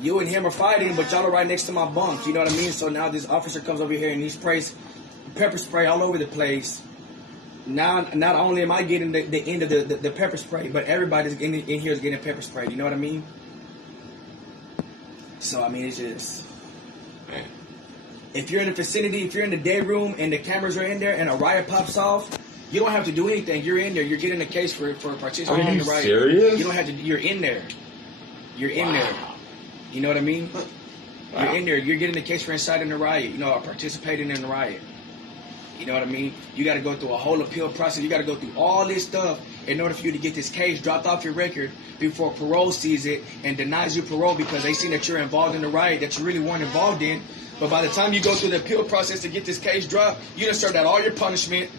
You and him are fighting, but y'all are right next to my bunk. You know what I mean? So now this officer comes over here and he sprays pepper spray all over the place. Now, not only am I getting the end of the pepper spray, but everybody's in here is getting pepper spray. You know what I mean? So, I mean, it's just... If you're in the vicinity, if you're in the day room and the cameras are in there and a riot pops off, you don't have to do anything. You're in there. You're getting a case for participating in the riot. Serious? You don't have to. You're in there. You're in there. You know what I mean? You're in there. You're getting a case for inciting the riot. You know, or participating in the riot. You know what I mean? You got to go through a whole appeal process. You got to go through all this stuff in order for you to get this case dropped off your record before parole sees it and denies you parole because they see that you're involved in the riot that you really weren't involved in. But by the time you go through the appeal process to get this case dropped, you done served out all your punishment,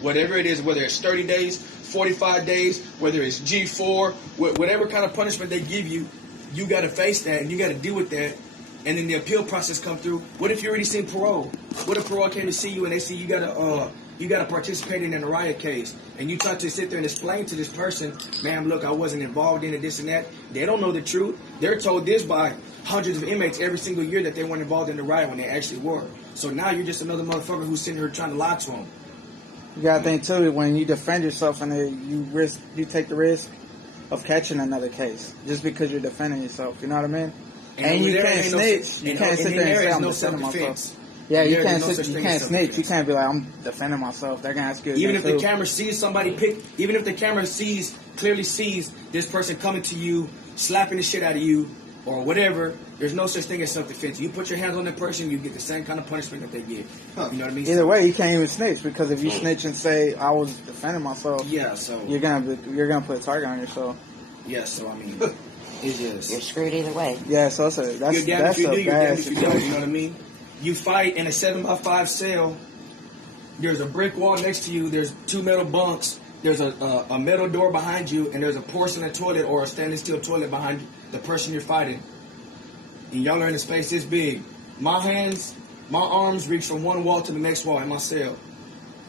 whatever it is, whether it's 30 days, 45 days, whether it's G4, whatever kind of punishment they give you, you got to face that and you got to deal with that. And then the appeal process come through. What if you already seen parole? What if parole came to see you and they see you got to participate in a riot case, and you try to sit there and explain to this person, "Ma'am, look, I wasn't involved in it, this and that." They don't know the truth. They're told this by hundreds of inmates every single year that they weren't involved in the riot when they actually were. So now you're just another motherfucker who's sitting here trying to lie to them. You gotta think too, when you defend yourself and you take the risk of catching another case just because you're defending yourself. You know what I mean? And you can't snitch. You can't sit there and say I'm defending myself. Yeah, you can't snitch. You can't be like, I'm defending myself. They're gonna ask you. Even if the camera sees even if the camera clearly sees this person coming to you, slapping the shit out of you, or whatever, there's no such thing as self-defense. You put your hands on that person, you get the same kind of punishment that they get. Huh. You know what I mean? Either way, you can't even snitch because if you snitch and say I was defending myself, yeah, so you're gonna put a target on yourself. Yeah, so I mean, it's just you're screwed either way. Yeah, so that's you're damned if you do, you're damned if you don't. You know what I mean? You fight in a 7x5 cell. There's a brick wall next to you. There's 2 metal bunks. There's a metal door behind you, and there's a porcelain toilet or a stainless steel toilet behind the person you're fighting. And y'all are in a space this big. My arms reach from one wall to the next wall in my cell.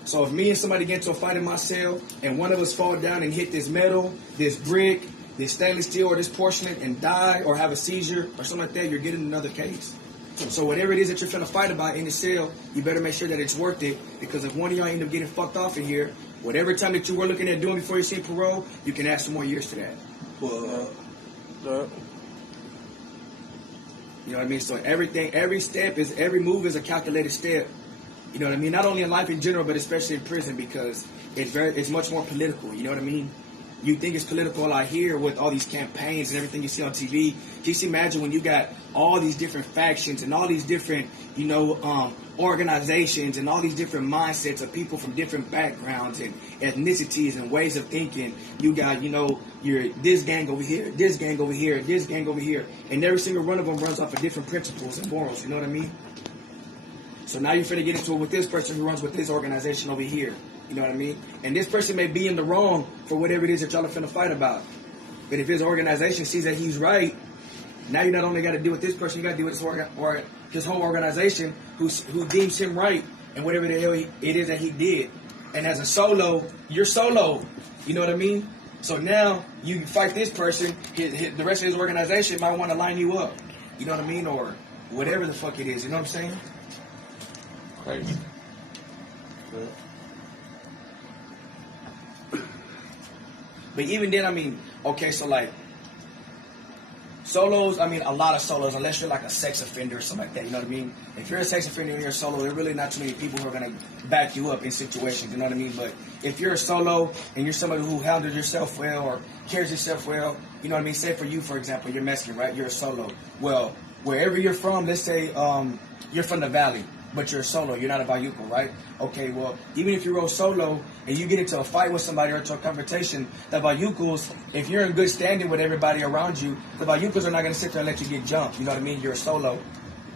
So if me and somebody get into a fight in my cell, and one of us fall down and hit this metal, this brick, this stainless steel, or this porcelain, and die or have a seizure or something like that, you're getting another case. So whatever it is that you're trying to fight about in the cell, you better make sure that it's worth it, because if one of y'all end up getting fucked off in here, whatever time that you were looking at doing before you see parole, you can add some more years to that. You know what I mean? So every move is a calculated step. You know what I mean? Not only in life in general, but especially in prison, because it's much more political. You know what I mean? You think it's political out here with all these campaigns and everything you see on TV. Just imagine when you got all these different factions and all these different, organizations and all these different mindsets of people from different backgrounds and ethnicities and ways of thinking. You got, you're this gang over here, this gang over here, this gang over here. And every single one of them runs off of different principles and morals. You know what I mean? So now you're finna get into it with this person who runs with this organization over here. You know what I mean? And this person may be in the wrong for whatever it is that y'all are finna fight about. But if his organization sees that he's right, now you not only got to deal with this person, you got to deal with his whole organization who deems him right and whatever the hell it is that he did. And as a solo, you're solo. You know what I mean? So now you fight this person, the rest of his organization might want to line you up. You know what I mean? Or whatever the fuck it is. You know what I'm saying? Crazy. But even then, I mean, okay, so like, solos, I mean, a lot of solos, unless you're like a sex offender or something like that, you know what I mean? If you're a sex offender and you're a solo, there are really not too many people who are going to back you up in situations, you know what I mean? But if you're a solo and you're somebody who handles yourself well or carries yourself well, you know what I mean? Say for you, for example, you're Mexican, right? You're a solo. Well, wherever you're from, let's say you're from the Valley, but you're a solo, you're not a Bayuco, right? Okay, well, even if you roll solo and you get into a fight with somebody or into a confrontation, the Bayucos, if you're in good standing with everybody around you, the Bayucos are not going to sit there and let you get jumped, you know what I mean? You're a solo,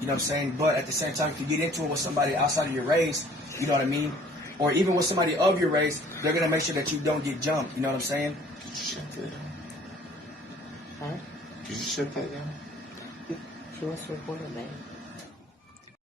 you know what I'm saying? But at the same time, if you get into it with somebody outside of your race, you know what I mean? Or even with somebody of your race, they're going to make sure that you don't get jumped, you know what I'm saying? Did you shut that down? Huh? Did you shut that down? She wants to report it, man.